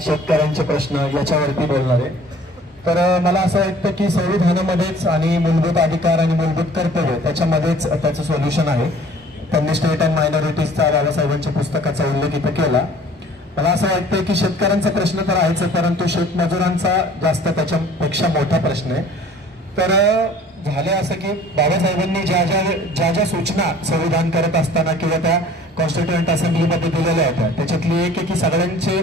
शेतकऱ्यांचे प्रश्न याच्यावरती बोलणार आहे. तर मला असं वाटतं की संविधानामध्येच आणि मूलभूत अधिकार आणि मूलभूत कर्तव्य त्याच्यामध्येच त्याचं सोल्युशन आहे. त्यांनी स्टेट अँड मायनॉरिटीजचा बाबासाहेबांच्या पुस्तकाचा उल्लेख इथं केला. मला असं वाटतं की शेतकऱ्यांचा प्रश्न तर आहेच परंतु शेतमजुरांचा जास्त त्याच्यापेक्षा मोठा प्रश्न आहे. तर झालं असं की बाबासाहेबांनी ज्या ज्या ज्या ज्या सूचना संविधान करत असताना किंवा त्या कॉन्स्टिट्युएंट असेंब्लीमध्ये दिलेल्या होत्या त्याच्यातली एक आहे की सगळ्यांचे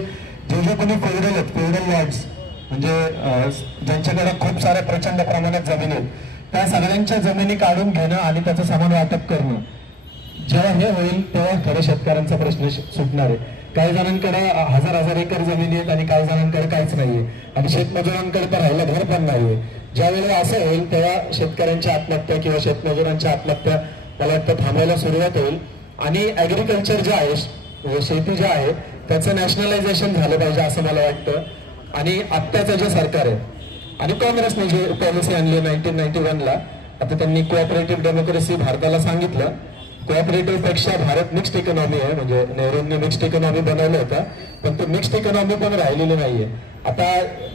जे जे कोणी फेडरल आहेत. फेडरल लँड्स म्हणजे ज्यांच्याकडे खूप साऱ्या प्रचंड प्रमाणात जमीन आहेत त्या सगळ्यांच्या जमिनी काढून घेणं आणि त्याचं समान वाटप करणं. जेव्हा हे होईल तेव्हा खरं शेतकऱ्यांचा प्रश्न सुटणार आहे. काही जणांकडे हजार हजार एकर जमिनी आहेत आणि काही जणांकडे काहीच नाहीये. आणि शेतमजुरांकडे तर राहिलं घर पण नाहीये. ज्यावेळेला असं होईल तेव्हा शेतकऱ्यांच्या आत्महत्या किंवा शेतमजुरांच्या आत्महत्या मला वाटतं थांबायला सुरुवात होईल. आणि ऍग्रिकल्चर जे आहे म्हणजे शेती ज्या आहे त्याचं नॅशनलायझेशन झालं पाहिजे असं मला वाटतं. आणि आत्ताचं जे सरकार आहे आणि काँग्रेसने जे पॉलिसी आणली नाईन्टीन नाईन्टी वनला आता त्यांनी कोऑपरेटिव्ह डेमोक्रेसी भारताला सांगितलं. कोऑपरेटिव्हपेक्षा भारत मिक्स्ड इकॉनॉमी आहे म्हणजे नेहरूंनी मिक्स्ड इकॉनॉमी बनवलं होतं पण ते मिक्स्ड इकॉनॉमी पण राहिलेली नाहीये. आता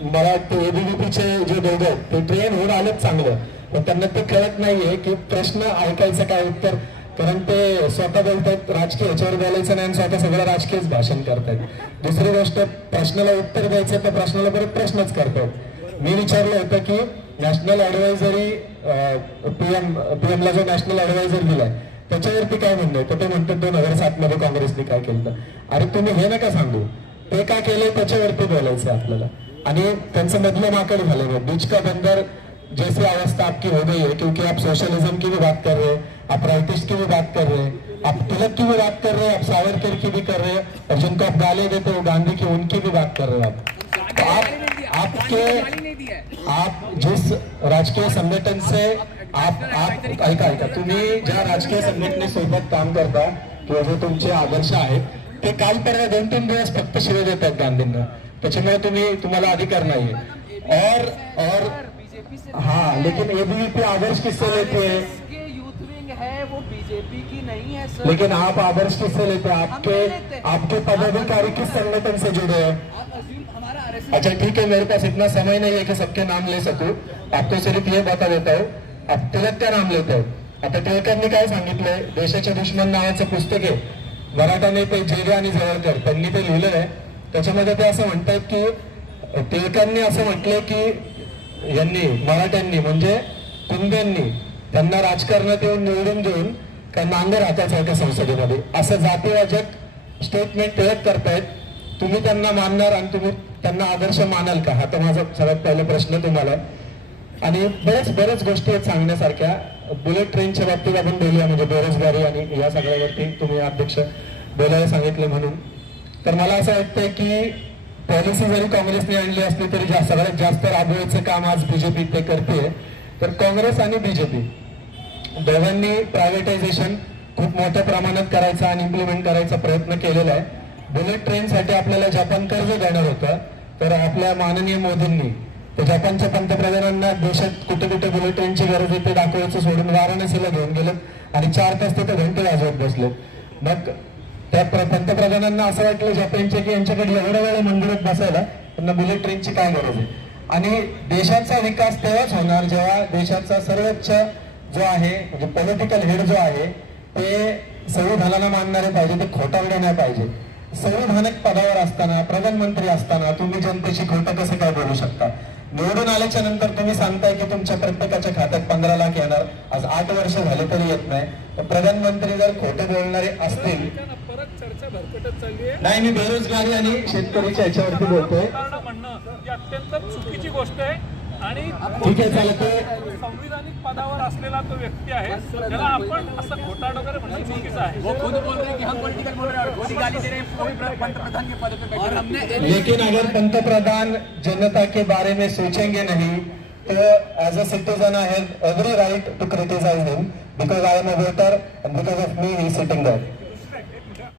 मला वाटतं एबीव्हीपीचे जे दोघं आहेत ते ट्रेन होऊन आलेच चांगलं पण त्यांना ते कळत नाहीये की प्रश्न ऐकायचं काय उत्तर कारण ते स्वतः बोलतात राजकीय याच्यावर बोलायचं नाही आणि स्वतः सगळं राजकीयच भाषण करतायत. दुसरी गोष्ट प्रश्नाला उत्तर द्यायचं तर प्रश्नाला परत प्रश्नच करतायत. मी विचारलं होतं की नॅशनल ऍडवायझरी पीएम पीएमला जो नॅशनल ऍडवायझर दिलाय त्याच्यावरती काय म्हणणं तर ते म्हणतात दोन हजार सात मध्ये काँग्रेसने काय केलं अरे तुम्ही हे नका सांगू. ते काय केलंय त्याच्यावरती बोलायचं आपल्याला. आणि त्यांचं मधलं माकड झालं बीच का बंदर जैसी अवस्था आपकी हो गई है क्योंकि आप सोशलिज्म की भी बात कर रहे हैं. आप राइटिस्ट की भी बात कर रहे हैं आप तिलक की भी बात कर रहे हैं आप सावरकर की भी कर रहे हैं और जिनको आप गाली देते हो गांधी की उनकी भी बात कर रहे हो आप। आप आपके आप जिस राजकीय संघटन से आप आप ऐका ऐका तुम्ही ज्या राजकीय संघटनेसोबत काम करता किंवा जे तुमचे आदर्श आहेत ते काल परवा दोन तीन दिवस फक्त शिवे देतात गांधींना. त्याच्यामुळे तुम्ही तुम्हाला अधिकार नाहीये. और और हाँ लेकिन एबीवीपी आदर्श किससे लेते हैं? है वो बीजेपी की नहीं है सर लेकिन आप आदर्श किससे लेते हैं? आपके आपके पदाधिकारी किस संगठन से जुड़े हैं? अच्छा ठीक है मेरे पास इतना समय नहीं है कि सबके नाम ले सकूँ। आपको सिर्फ़ ये बता देता हूँ आप टिळक का नाम लेते हो। आता टिळकांनी काय सांगितलंय देशाचे दुश्मन नावाचं पुस्तक आहे। मराठा नेते जेगे आणि जवळकर त्यांनी ते लिहिलं आहे. त्याच्यामध्ये ते असं म्हणतात की टिळकांनी असं म्हटलंय की यांनी मराठ्यांनी म्हणजे कुंब्यांनी त्यांना राजकारणात येऊन निवडून देऊन का नांगर हाताच आहे का संसदेमध्ये. असं जातीवाचक स्टेटमेंट टिळक करतायत. तुम्ही त्यांना मानणार आणि तुम्ही त्यांना आदर्श मानाल का? हा तर माझा सगळ्यात पहिला प्रश्न तुम्हाला. आणि बरेच बरेच गोष्टी आहेत सांगण्यासारख्या. बुलेट ट्रेनच्या बाबतीत आपण बोलूया. म्हणजे बेरोजगारी आणि या सगळ्यावरती तुम्ही अध्यक्ष बोलायला सांगितले म्हणून. तर मला असं वाटतंय की पॉलिसी जरी काँग्रेसने आणली असली तरी जा- सगळ्यात जास्त राबवायचं काम आज बीजेपी ते करते तर काँग्रेस आणि बीजेपी दोघांनी प्रायव्हेटायझेशन खूप मोठ्या प्रमाणात करायचा आणि इम्प्लिमेंट करायचा प्रयत्न केलेला आहे. बुलेट ट्रेनसाठी आपल्याला जपान कर्ज देणार होतं. तर आपल्या माननीय मोदींनी तर जपानच्या पंतप्रधानांना देशात कुठे कुठे बुलेट ट्रेनची गरज आहे ते दाखवायचं सोडून वाराणसीला घेऊन गेलं आणि चार तास तिथे घंटे वाजवत बसले मग त्या पंतप्रधानांना असं वाटलं जपानचे की यांच्याकडे एवढ्या वेळ मंदिरात बसायला त्यांना बुलेट ट्रेनची काय गरज आहे? आणि देशाचा विकास तेव्हाच होणार जेव्हा देशाचा सर्वोच्च जो आहे म्हणजे पॉलिटिकल हेड जो आहे ते संविधानाला मानणारे पाहिजे ते खोटारडे नाही पाहिजे. संविधानिक पदावर असताना प्रधानमंत्री असताना तुम्ही जनतेशी खोटं कसं काय बोलू शकता? निवडून आल्याच्यानंतर तुम्ही सांगताय की तुमच्या प्रत्येकाच्या खात्यात पंधरा लाख येणार आज आठ वर्ष झाले तरी येत नाही. तर प्रधानमंत्री जर खोटे बोलणारे असतील नाही मी बेरोजगारी आणि शेतकरीच्या याच्यावरती बोलतोय. अत्यंत चुकीची गोष्ट आहे. आणि संविधानिक पदावर असलेला तो व्यक्ती आहे. त्याला आपण असं खोटाड वगैरे म्हणणं चुकीचं आहे. वो खुद बोल रहे हैं कि हम पॉलिटिकल बोल रहे हैं और खुद ही गाली दे रहे हैं कोई पंतप्रधान के पद पे और हमने लेकिन अगर पंतप्रधान जनता के बारे में सोचेंगे नहीं तो as a citizen I have every right to criticize him because I am a voter and because of me he sitting there